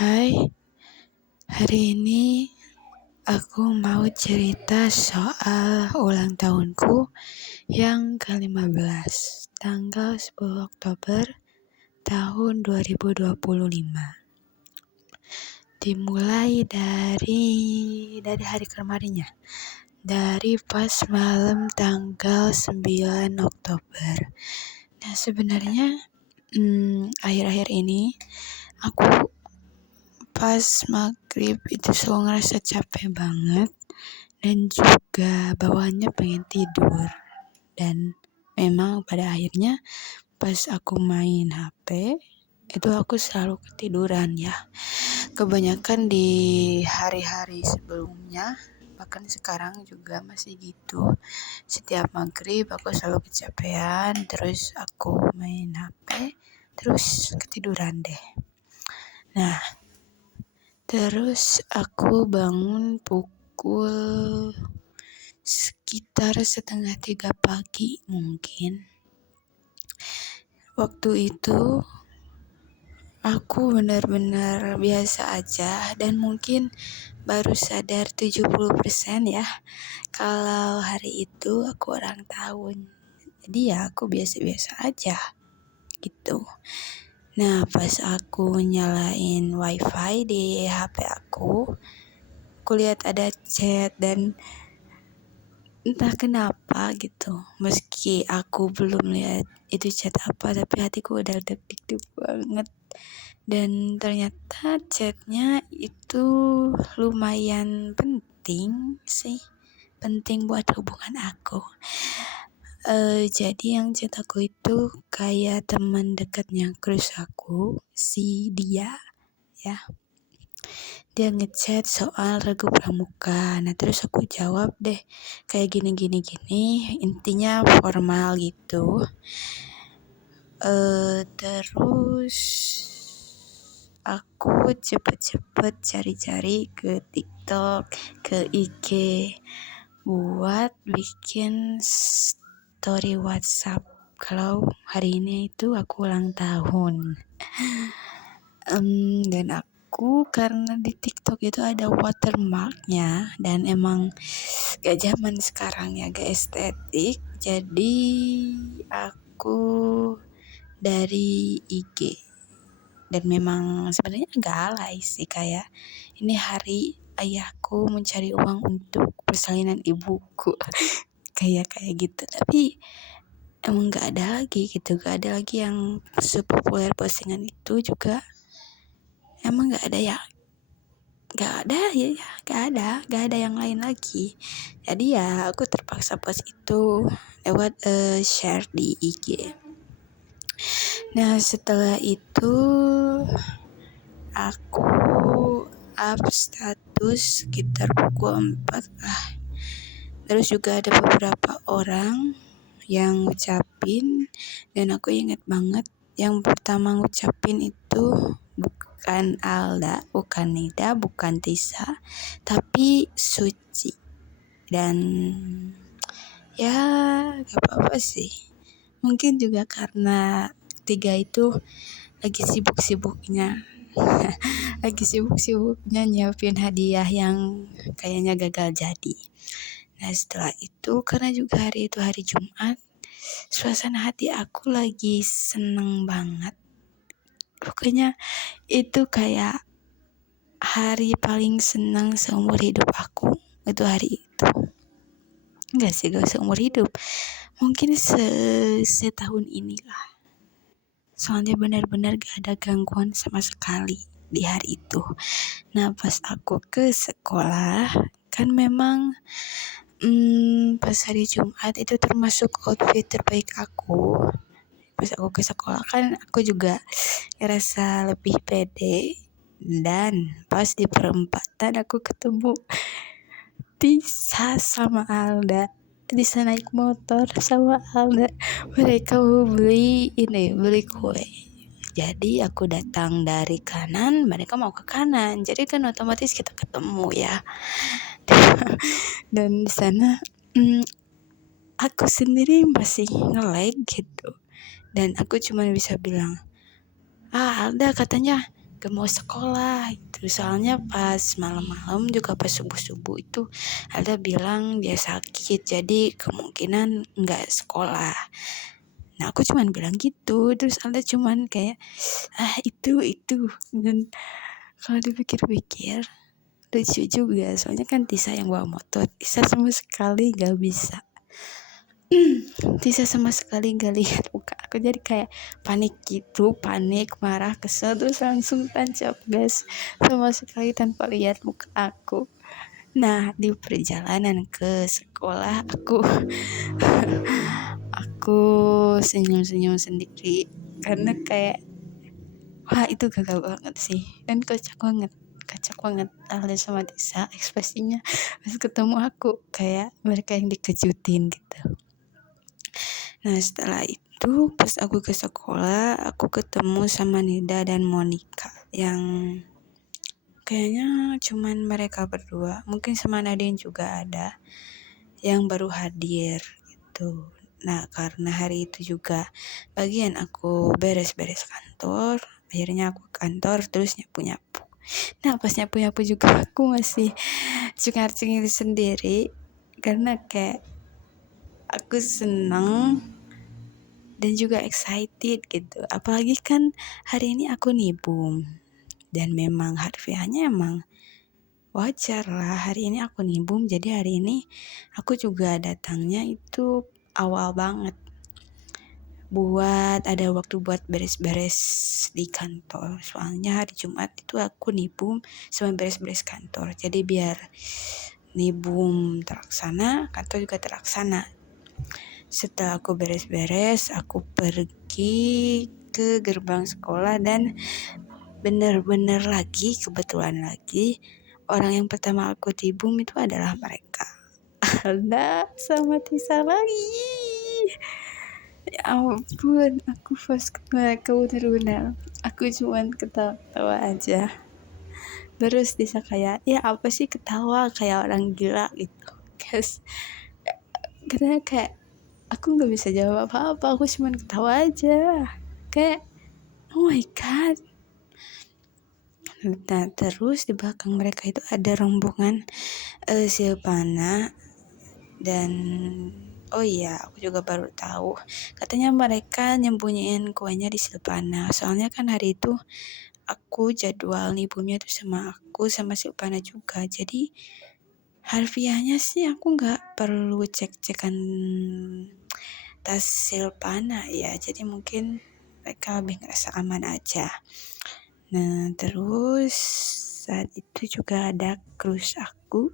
Hai, hari ini aku mau cerita soal ulang tahunku yang ke-15, tanggal 10 Oktober tahun 2025. Dimulai dari hari kemarinnya, dari pas malam tanggal 9 Oktober. Nah, sebenarnya akhir-akhir ini aku pas maghrib itu selalu ngerasa capek banget dan juga bawaannya pengen tidur. Dan memang pada akhirnya pas aku main HP itu aku selalu ketiduran ya. Kebanyakan di hari-hari sebelumnya, bahkan sekarang juga masih gitu. Setiap maghrib aku selalu kecapean, terus aku main HP, terus ketiduran deh. Nah, terus aku bangun pukul sekitar 2:30 pagi mungkin. Waktu itu aku benar-benar biasa aja dan mungkin baru sadar 70% ya kalau hari itu aku ulang tahun. Jadi ya aku biasa-biasa aja gitu. Nah, pas aku nyalain wifi di HP aku lihat ada chat dan entah kenapa gitu. Meski aku belum lihat itu chat apa, tapi hatiku udah deg-deg banget. Dan ternyata chatnya itu lumayan penting sih. Penting buat hubungan aku. Jadi yang chat aku itu kayak teman dekatnya Chris aku, si dia ya. Dia ngechat soal Regu Pramuka. Nah, terus aku jawab deh kayak gini, intinya formal gitu. Terus aku cepet-cepet cari-cari ke TikTok, ke IG buat bikin story WhatsApp kalau hari ini itu aku ulang tahun. Dan aku karena di TikTok itu ada watermarknya dan emang gak zaman sekarang ya, gak estetik, jadi aku dari IG. Dan memang sebenarnya agak alay sih, kayak ini hari ayahku mencari uang untuk persalinan ibuku kayak gitu. Tapi emang gak ada lagi gitu, gak ada lagi yang sepopuler postingan itu juga. Emang gak ada yang lain lagi. Jadi ya aku terpaksa post itu lewat share di IG. Nah, setelah itu aku up status sekitar pukul 4 lah. Terus juga ada beberapa orang yang ngucapin dan aku inget banget yang pertama ngucapin itu bukan Alda, bukan Nida, bukan Tisa, tapi Suci. Dan ya gak apa-apa sih. Mungkin juga karena tiga itu lagi sibuk-sibuknya nyiapin hadiah yang kayaknya gagal jadi. Nah, setelah itu karena juga hari itu hari Jumat, suasana hati aku lagi seneng banget. Pokoknya itu kayak hari paling senang seumur hidup aku, itu hari itu. Enggak sih, gak seumur hidup, mungkin setahun inilah. Soalnya benar-benar gak ada gangguan sama sekali di hari itu. Nah, pas aku ke sekolah, kan memang pas hari Jumat itu termasuk outfit terbaik aku. Pas aku ke sekolah kan aku juga ngerasa lebih pede. Dan pas di perempatan aku ketemu Tisa sama Alda. Tisa naik motor sama Alda. Mereka mau beli kue. Jadi aku datang dari kanan, mereka mau ke kanan. Jadi kan otomatis kita ketemu ya. Dan di sana aku sendiri masih nge-lag gitu. Dan aku cuma bisa bilang, Alda katanya gak mau sekolah itu. Soalnya pas malam-malam juga pas subuh-subuh itu ada bilang dia sakit, jadi kemungkinan nggak sekolah. Nah aku cuman bilang gitu, terus Alda cuman kayak itu. Dan kalau dipikir-pikir lucu juga, soalnya kan Tisa yang bawa motor, Tisa sama sekali gak bisa. Tisa sama sekali gak lihat muka aku, jadi kayak panik gitu, panik, marah, kesel, terus langsung tancap gas sama sekali tanpa lihat muka aku. Nah di perjalanan ke sekolah aku senyum-senyum sendiri karena kayak wah itu gagal banget sih, dan kocak banget Alda sama Tisa ekspresinya pas ketemu aku, kayak mereka yang dikejutin gitu. Nah setelah itu pas aku ke sekolah, aku ketemu sama Nida dan Monica yang kayaknya cuman mereka berdua, mungkin sama Nadine juga ada yang baru hadir gitu. Nah karena hari itu juga bagian aku beres-beres kantor, akhirnya aku ke kantor terus nyapu-nyapu. Nah pas nyapu-nyapu juga aku masih cengar-cengir sendiri karena kayak aku seneng dan juga excited gitu. Apalagi kan hari ini aku nibum, dan memang harfiahnya emang wajar lah hari ini aku nibum, jadi hari ini aku juga datangnya itu awal banget, ada waktu buat beres-beres di kantor. Soalnya hari Jumat itu aku nibum sama beres-beres kantor, jadi biar nibum terlaksana, kantor juga terlaksana. Setelah aku beres-beres, aku pergi ke gerbang sekolah, dan bener-bener lagi, kebetulan lagi, orang yang pertama aku tibum itu adalah mereka, Alda sama Tisa lagi. Ya ampun, aku pas mereka bener-bener, aku cuman ketawa aja. Terus Tisa kayak, ya apa sih ketawa kayak orang gila gitu. Karena kayak aku gak bisa jawab apa-apa, aku cuman ketawa aja. Kayak, oh my god. Nah terus di belakang mereka itu ada rombongan Silpana, dan oh iya aku juga baru tahu katanya mereka nyembunyiin kuenya di Silpana. Soalnya kan hari itu aku jadwal nibumnya tuh sama aku sama Silpana juga, jadi harfiahnya sih aku nggak perlu cek-cekan tas Silpana ya, jadi mungkin mereka lebih ngerasa aman aja. Nah terus saat itu juga ada crush aku,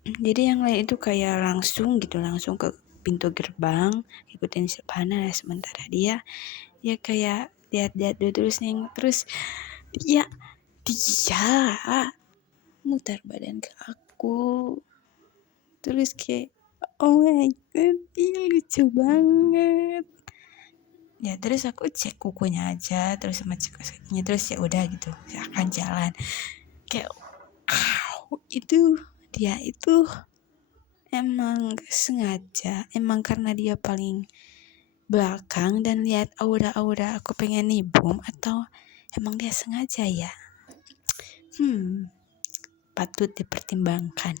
jadi yang lain itu kayak langsung ke pintu gerbang ikutin Silpana, sementara dia ya kayak lihat-lihat dulu terus nengok, terus dia mutar badan ke aku, terus kayak oh my god ini lucu banget ya. Terus aku cek kukunya aja, terus sama cek kakinya, terus ya udah gitu saya akan jalan. Kayak itu dia itu emang gak sengaja, emang karena dia paling belakang dan lihat aura-aura aku pengen nibum, atau emang dia sengaja ya? Patut dipertimbangkan.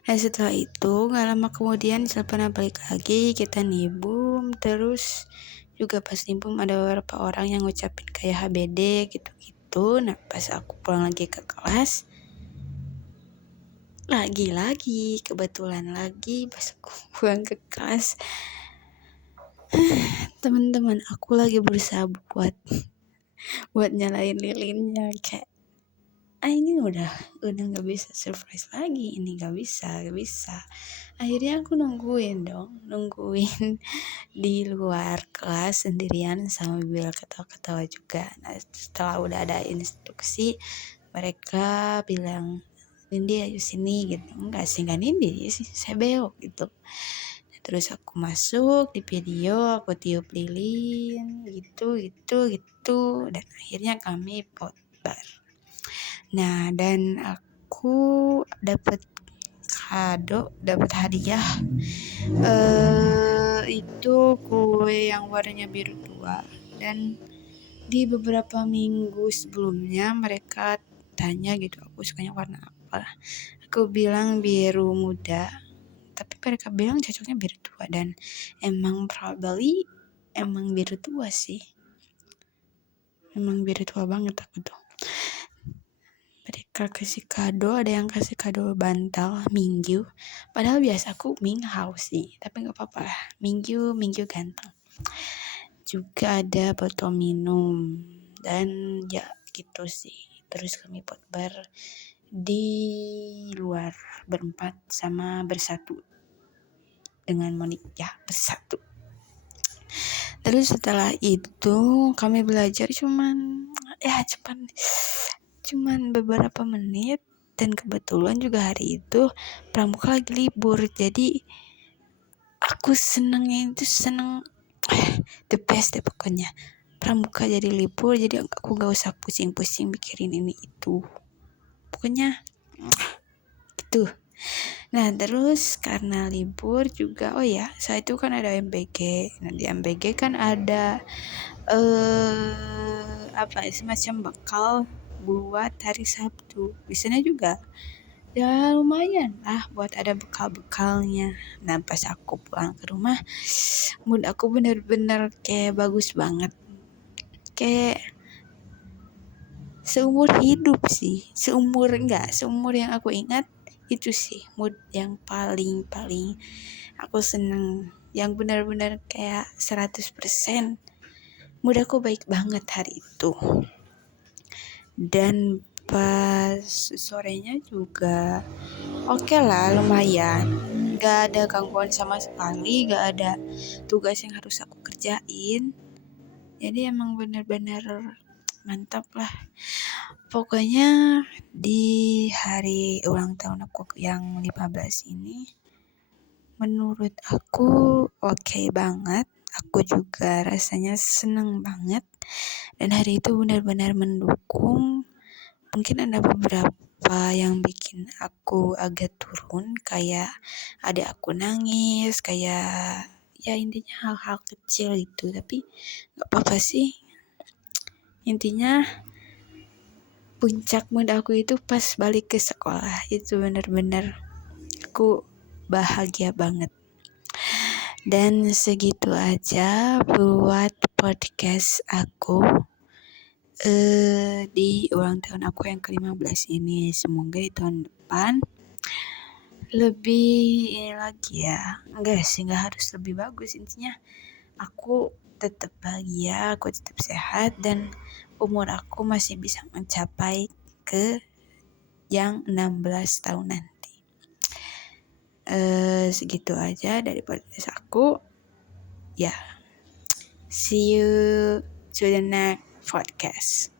Nah setelah itu gak lama kemudian Silvana balik lagi, kita nibum. Terus juga pas nibum ada beberapa orang yang ngucapin kayak HBD gitu-gitu. Nah pas aku pulang lagi ke kelas, lagi kebetulan lagi pas aku pulang ke kelas, teman-teman aku lagi berusaha buat nyalain lilinnya. Kayak ini udah nggak bisa surprise lagi, ini nggak bisa. Akhirnya aku nungguin di luar kelas sendirian sambil ketawa-ketawa juga. Nah setelah udah ada instruksi, mereka bilang Nindi ayo sini gitu. Enggak sih, nggak Nindi sih, saya belok gitu. Nah, terus aku masuk di video, aku tiup lilin gitu, dan akhirnya kami potbar. Nah dan aku dapat hadiah itu kue yang warnanya biru tua, dan di beberapa minggu sebelumnya mereka tanya gitu aku sukanya warna apa. Aku bilang biru muda, tapi mereka bilang cocoknya biru tua, dan emang probably emang biru tua sih. Emang biru tua banget aku tuh. Mereka kasih kado, ada yang kasih kado bantal minggu. Padahal biasa aku minghau sih, tapi nggak apa-apa lah. Minggu ganteng. Juga ada botol minum dan ya gitu sih. Terus kami potbar di luar berempat sama bersatu dengan Monik ya, bersatu. Terus setelah itu kami belajar cuman beberapa menit, dan kebetulan juga hari itu pramuka lagi libur, jadi aku seneng the best deh pokoknya. Pramuka jadi libur, jadi aku gak usah pusing-pusing mikirin ini itu, pokoknya gitu. Nah terus karena libur juga, oh ya saat itu kan ada MBG. Nah di MBG kan ada semacam bekal buat hari Sabtu. Di sana juga ya lumayan lah buat ada bekal-bekalnya. Nah pas aku pulang ke rumah, mood aku bener-bener kayak bagus banget, kayak seumur hidup sih, seumur yang aku ingat itu sih mood yang paling aku seneng, yang benar-benar kayak 100% mood aku baik banget hari itu. Dan pas sorenya juga oke lah, lumayan, gak ada gangguan sama sekali, gak ada tugas yang harus aku kerjain, jadi emang benar-benar mantap lah. Pokoknya di hari ulang tahun aku yang 15 ini menurut aku oke banget. Aku juga rasanya seneng banget, dan hari itu benar-benar mendukung. Mungkin ada beberapa yang bikin aku agak turun, kayak ada aku nangis, kayak ya intinya hal-hal kecil gitu, tapi gak apa-apa sih. Intinya puncak mood aku itu pas balik ke sekolah, itu benar-benar aku bahagia banget. Dan segitu aja buat podcast aku di ulang tahun aku yang ke-15 ini. Semoga di tahun depan lebih ini lagi ya. Enggak sih, enggak harus lebih bagus. Intinya aku tetap bahagia, aku tetap sehat, dan umur aku masih bisa mencapai ke yang 16 tahun nanti. Segitu aja dari podcast aku. Ya, see you to the next podcast.